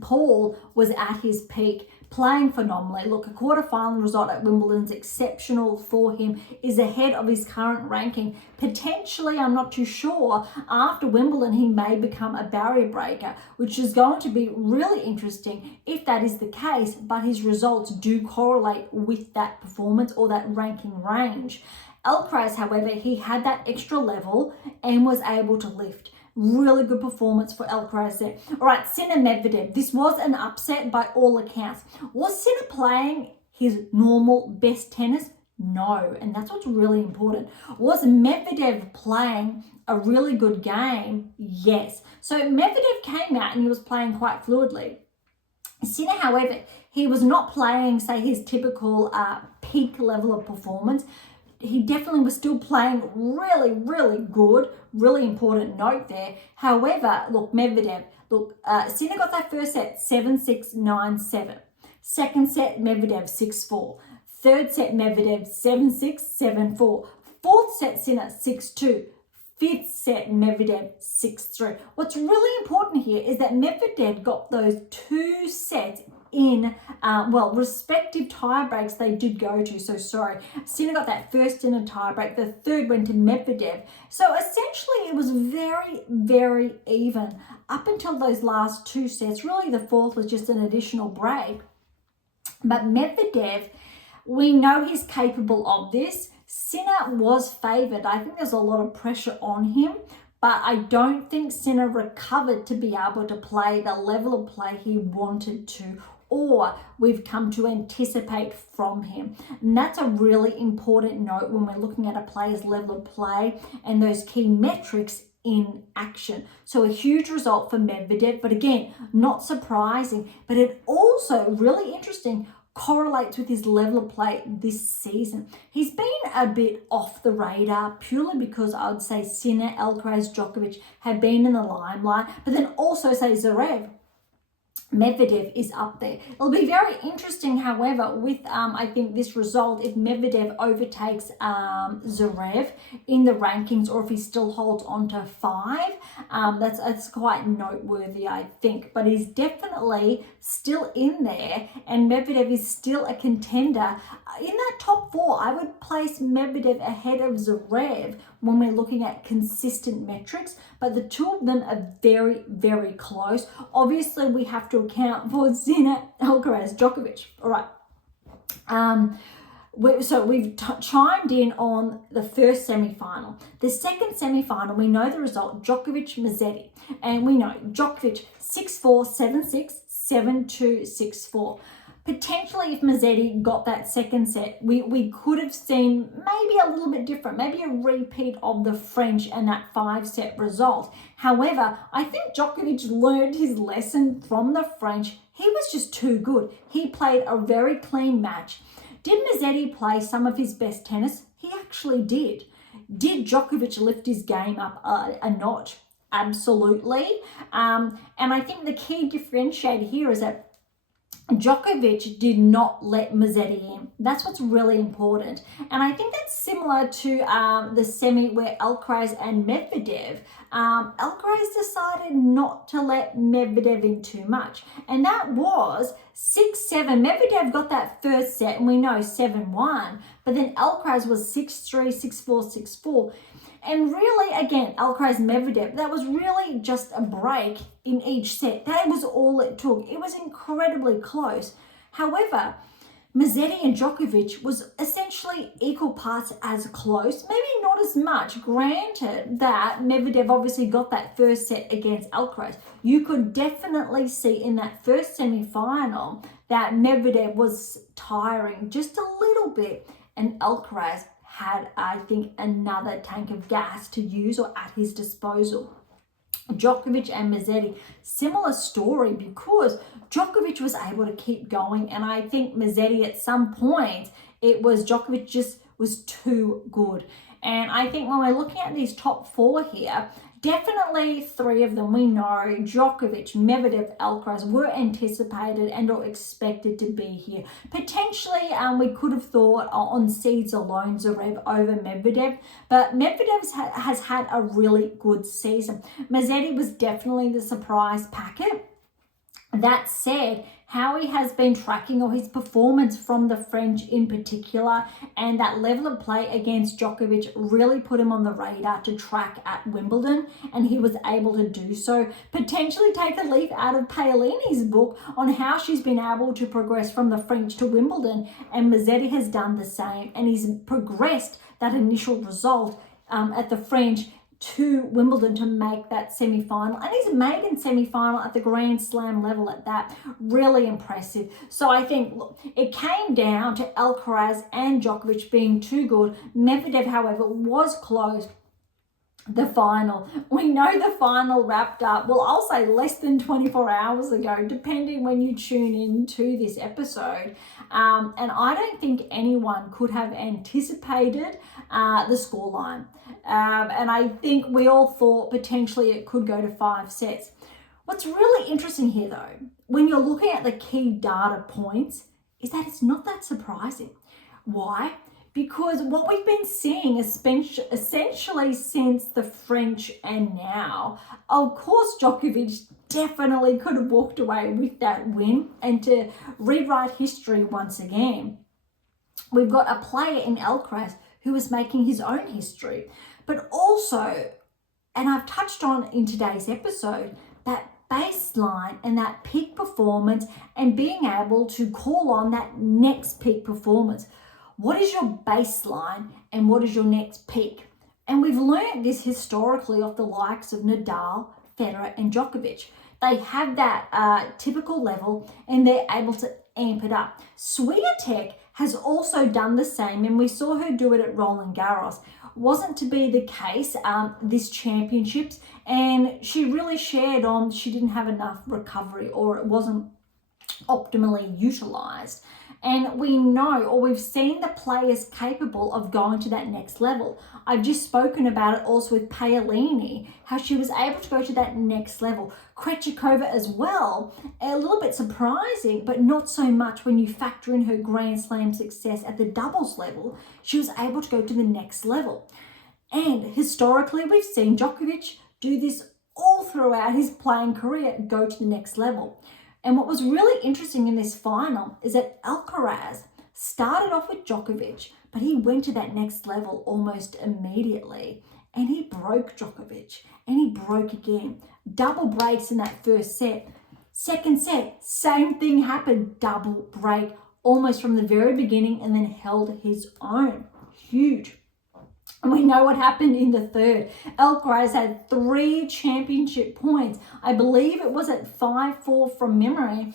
Paul was at his peak, playing phenomenally. Look, a quarterfinal result at Wimbledon's exceptional for him, is ahead of his current ranking. Potentially, I'm not too sure, after Wimbledon he may become a barrier breaker, which is going to be really interesting if that is the case, but his results do correlate with that performance or that ranking range. Alcaraz, however, he had that extra level and was able to lift. Really good performance for Alcaraz there. All right, Sinner Medvedev. This was an upset by all accounts. Was Sinner playing his normal best tennis? No, and that's what's really important. Was Medvedev playing a really good game? Yes. So Medvedev came out and he was playing quite fluidly. Sinner, however, he was not playing, say, his typical peak level of performance. He definitely was still playing really, really good. Really important note there. However, look, Medvedev, Sinner got that first set 7-6, 9-7. Second set, Medvedev 6-4. Third set, Medvedev 7-6, 7-4. Fourth set, Sinner 6-2. Fifth set, Medvedev 6-3. What's really important here is that Medvedev got those 2 sets in, respective tie breaks they did go to. So sorry, Sinner got that first in a tie break. The third went to Medvedev. So essentially it was very, very even up until those last 2 sets. Really the fourth was just an additional break. But Medvedev, we know he's capable of this. Sinner was favoured. I think there's a lot of pressure on him. but I don't think Sinner recovered to be able to play the level of play he wanted to, or we've come to anticipate from him. And that's a really important note when we're looking at a player's level of play and those key metrics in action. So a huge result for Medvedev, but again, not surprising, but it also really interesting correlates with his level of play this season. He's been a bit off the radar purely because I would say Sinner, Alcaraz, Djokovic have been in the limelight, but then also say Zverev, Medvedev is up there. It'll be very interesting, however, with I think this result, if Medvedev overtakes Zverev in the rankings, or if he still holds on to 5. That's quite noteworthy, I think. But he's definitely still in there, and Medvedev is still a contender. In that top 4, I would place Medvedev ahead of Zverev when we're looking at consistent metrics, but the two of them are very, very close. Obviously, we have to account for Sinner, Alcaraz, Djokovic. All right. So we've chimed in on the first semi-final. The second semi-final, we know the result, Djokovic, Musetti. And we know Djokovic 6-4, 7-6, 7-2, 6-4. Potentially, if Musetti got that second set, we could have seen maybe a little bit different, maybe a repeat of the French and that 5-set result. However, I think Djokovic learned his lesson from the French. He was just too good. He played a very clean match. Did Musetti play some of his best tennis? He actually did. Did Djokovic lift his game up a notch? Absolutely. And I think the key differentiator here is that Djokovic did not let Musetti in. That's what's really important. And I think that's similar to the semi where Alcaraz and Medvedev, Alcaraz decided not to let Medvedev in too much. And that was 6-7. Medvedev got that first set, and we know 7-1. But then Alcaraz was 6-3, 6-4, 6-4. And really, again, Alcaraz Medvedev, that was really just a break in each set. That was all it took. It was incredibly close. However, Musetti and Djokovic was essentially equal parts as close, maybe not as much. Granted that Medvedev obviously got that first set against Alcaraz. You could definitely see in that first semi-final that Medvedev was tiring just a little bit, and Alcaraz had, I think, another tank of gas to use or at his disposal. Djokovic and Musetti, similar story, because Djokovic was able to keep going, and I think Musetti at some point, it was Djokovic just was too good. And I think when we're looking at these top 4 here, definitely 3 of them we know, Djokovic, Medvedev, Alcaraz, were anticipated and or expected to be here. Potentially, we could have thought on seeds alone, Zverev over Medvedev, but Medvedev has had a really good season. Musetti was definitely the surprise packet. That said, how he has been tracking, or his performance from the French in particular, and that level of play against Djokovic really put him on the radar to track at Wimbledon, and he was able to do so. Potentially take a leaf out of Paolini's book on how she's been able to progress from the French to Wimbledon, and Musetti has done the same, and he's progressed that initial result at the French to Wimbledon to make that semi-final, and he's made in semi-final at the Grand Slam level at that. Really impressive. So I think, look, it came down to Alcaraz and Djokovic being too good. Medvedev, however, was close. The final, we know the final wrapped up, well, I'll say less than 24 hours ago, depending when you tune in to this episode. And I don't think anyone could have anticipated the scoreline. And I think we all thought potentially it could go to 5 sets. What's really interesting here, though, when you're looking at the key data points, is that it's not that surprising. Why? Because what we've been seeing essentially since the French and now, of course, Djokovic definitely could have walked away with that win, and to rewrite history once again, we've got a player in Alcaraz who is making his own history. But also, and I've touched on in today's episode, that baseline and that peak performance and being able to call on that next peak performance. What is your baseline and what is your next peak? And we've learned this historically of the likes of Nadal, Federer and Djokovic. They have that typical level and they're able to amp it up. Swiatek has also done the same, and we saw her do it at Roland Garros. Wasn't to be the case this championships, and she really shared on she didn't have enough recovery or it wasn't optimally utilized. And we know, or we've seen the players capable of going to that next level. I've just spoken about it also with Paolini, how she was able to go to that next level. Krejcikova as well, a little bit surprising, but not so much when you factor in her Grand Slam success at the doubles level. She was able to go to the next level. And historically, we've seen Djokovic do this all throughout his playing career, go to the next level. And what was really interesting in this final is that Alcaraz started off with Djokovic, but he went to that next level almost immediately. And he broke Djokovic, and he broke again. Double breaks in that first set. Second set, same thing happened, double break, almost from the very beginning, and then held his own. Huge. And we know what happened in the third. Alcaraz had 3 championship points. I believe it was at 5-4 from memory.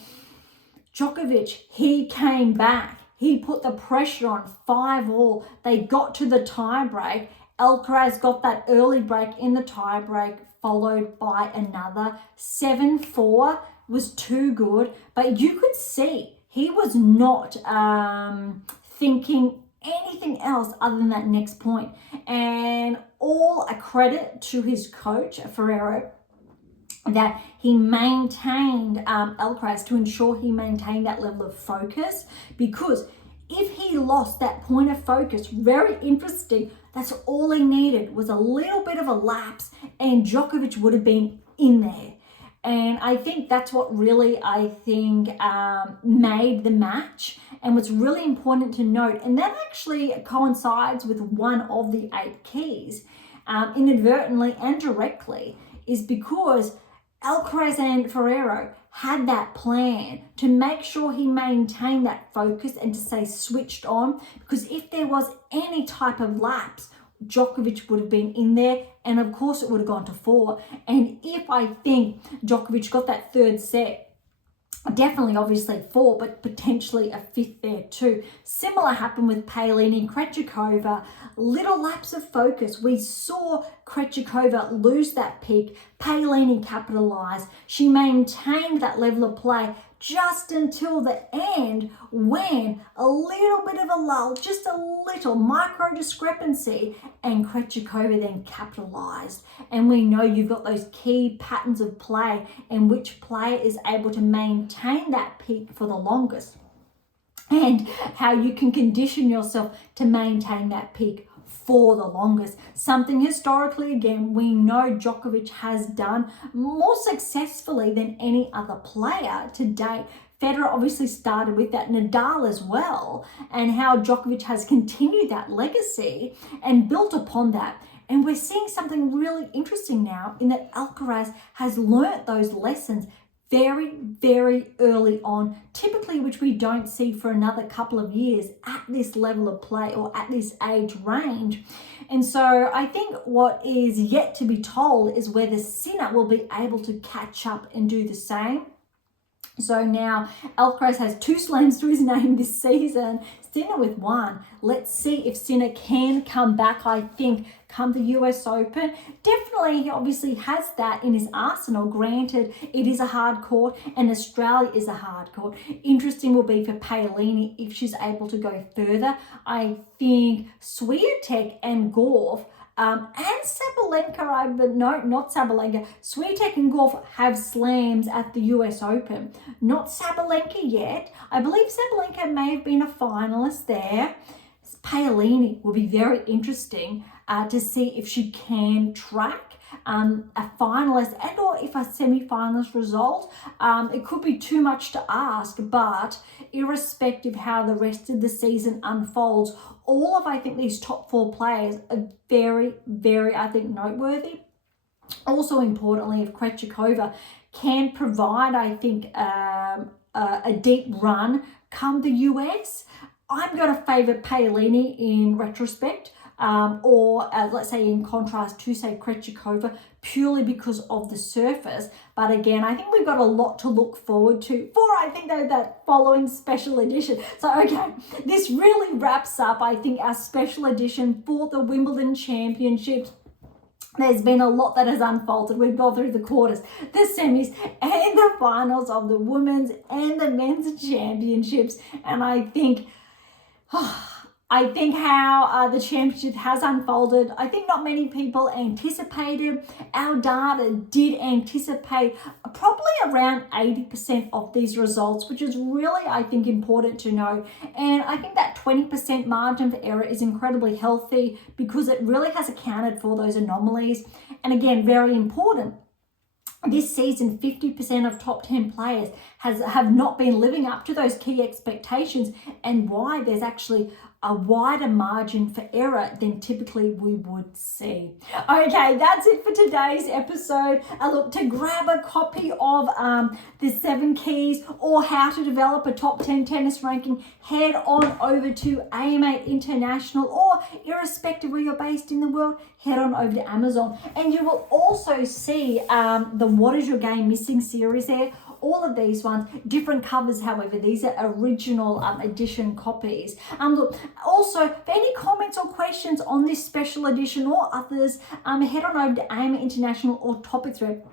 Djokovic, he came back. He put the pressure on 5-all. They got to the tie break. Alcaraz got that early break in the tie break, followed by another 7-4. Was too good. But you could see he was not thinking anything else other than that next point. And all a credit to his coach, Ferrero, that he maintained Alcaraz to ensure he maintained that level of focus, because if he lost that point of focus, very interesting, that's all he needed was a little bit of a lapse and Djokovic would have been in there. And I think that's what really, made the match. And what's really important to note, and that actually coincides with one of the 8 keys, inadvertently and directly, is because Alcaraz and Ferrero had that plan to make sure he maintained that focus and to stay switched on. Because if there was any type of lapse, Djokovic would have been in there, and of course it would have gone to 4. And if I think Djokovic got that third set, definitely obviously 4, but potentially a 5th there too. Similar happened with Paolini and Krejcikova. Little lapse of focus. We saw Krejcikova lose that peak. Paolini capitalized. She maintained that level of play just until the end, when a little bit of a lull, just a little micro discrepancy, and Krejcikova then capitalized. And we know you've got those key patterns of play and which player is able to maintain that peak for the longest, and how you can condition yourself to maintain that peak for the longest. Something historically, again, we know Djokovic has done more successfully than any other player to date. Federer obviously started with that, Nadal as well, and how Djokovic has continued that legacy and built upon that. And we're seeing something really interesting now in that Alcaraz has learnt those lessons very, very early on, typically, which we don't see for another couple of years at this level of play or at this age range. And so I think what is yet to be told is whether Sinner will be able to catch up and do the same. So now Alcaraz has 2 slams to his name this season, Sinner with 1. Let's see if Sinner can come back, I think, come the US Open. Definitely, he obviously has that in his arsenal. Granted, it is a hard court and Australia is a hard court. Interesting will be for Paolini if she's able to go further. I think Swiatek and Gauff and Sabalenka, not Sabalenka. Swiatek and Gauff have slams at the US Open. Not Sabalenka yet. I believe Sabalenka may have been a finalist there. Paolini will be very interesting to see if she can track a finalist and or if a semi-finalist result. It could be too much to ask, but irrespective how the rest of the season unfolds, all of, I think, these top 4 players are very, very, I think, noteworthy. Also, importantly, if Krejcikova can provide, I think, a deep run come the US, I'm going to favour Paolini in retrospect. or let's say in contrast to say Krejcikova, purely because of the surface. But again, I think we've got a lot to look forward to for, I think, that following special edition. So okay, this really wraps up, I think, our special edition for the Wimbledon Championships. There's been a lot that has unfolded. We've gone through the quarters, the semis, and the finals of the women's and the men's championships. And I think how the championship has unfolded, I think not many people anticipated. Our data did anticipate probably around 80% of these results, which is really, I think, important to know. And I think that 20% margin for error is incredibly healthy because it really has accounted for those anomalies. And again, very important. This season, 50% of top 10 players have not been living up to those key expectations, and why there's actually a wider margin for error than typically we would see. Okay, that's it for today's episode. Look, to grab a copy of the 7 keys or how to develop a top 10 tennis ranking, head on over to AM8 International, or irrespective where you're based in the world, head on over to Amazon. And you will also see the What Is Your Game Missing series there. All of these ones, different covers, however, these are original edition copies. Look, also, for any comments or questions on this special edition or others, head on over to AM International or Topic Thread,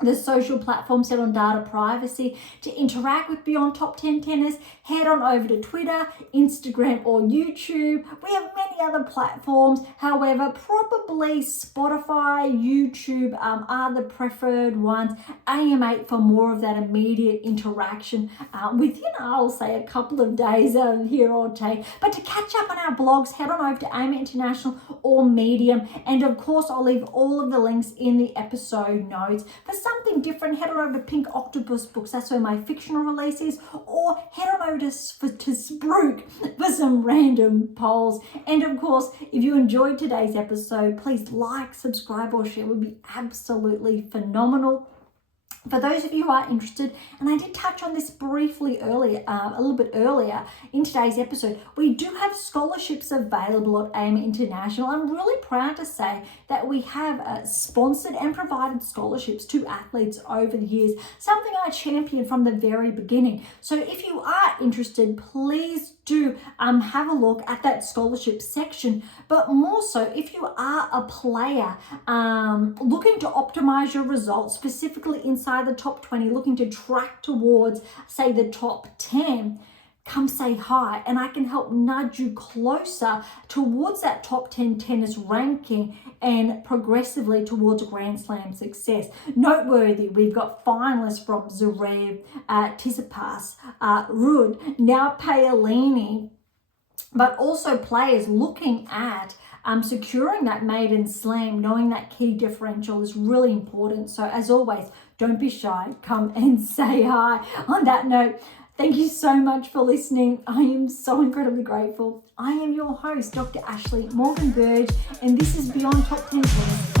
the social platform set on data privacy. To interact with Beyond Top 10 Tennis, head on over to Twitter, Instagram, or YouTube. We have many other platforms. However, probably Spotify, YouTube are the preferred ones. AM8 for more of that immediate interaction within, I'll say, a couple of days here or take. But to catch up on our blogs, head on over to AM International or Medium. And of course, I'll leave all of the links in the episode notes. For something different, head on over to Pink Octopus Books. That's where my fictional release is. Or head on over to Spruik for some random polls. And of course, if you enjoyed today's episode, please like, subscribe, or share. It would be absolutely phenomenal. For those of you who are interested, and I did touch on this briefly earlier, a little bit earlier in today's episode, we do have scholarships available at AM International. I'm really proud to say that we have sponsored and provided scholarships to athletes over the years, something I championed from the very beginning. So if you are interested, please do have a look at that scholarship section. But more so, if you are a player looking to optimize your results, specifically inside the top 20, looking to track towards, say, the top 10, come say hi, and I can help nudge you closer towards that top 10 tennis ranking and progressively towards Grand Slam success. Noteworthy, we've got finalists from Zverev, Tsitsipas, Ruud, now Paolini, but also players looking at securing that maiden slam. Knowing that key differential is really important. So as always, don't be shy, come and say hi. On that note, thank you so much for listening. I am so incredibly grateful. I am your host, Dr. Ashley Morgan Berge, and this is Beyond Top 10 Tennis.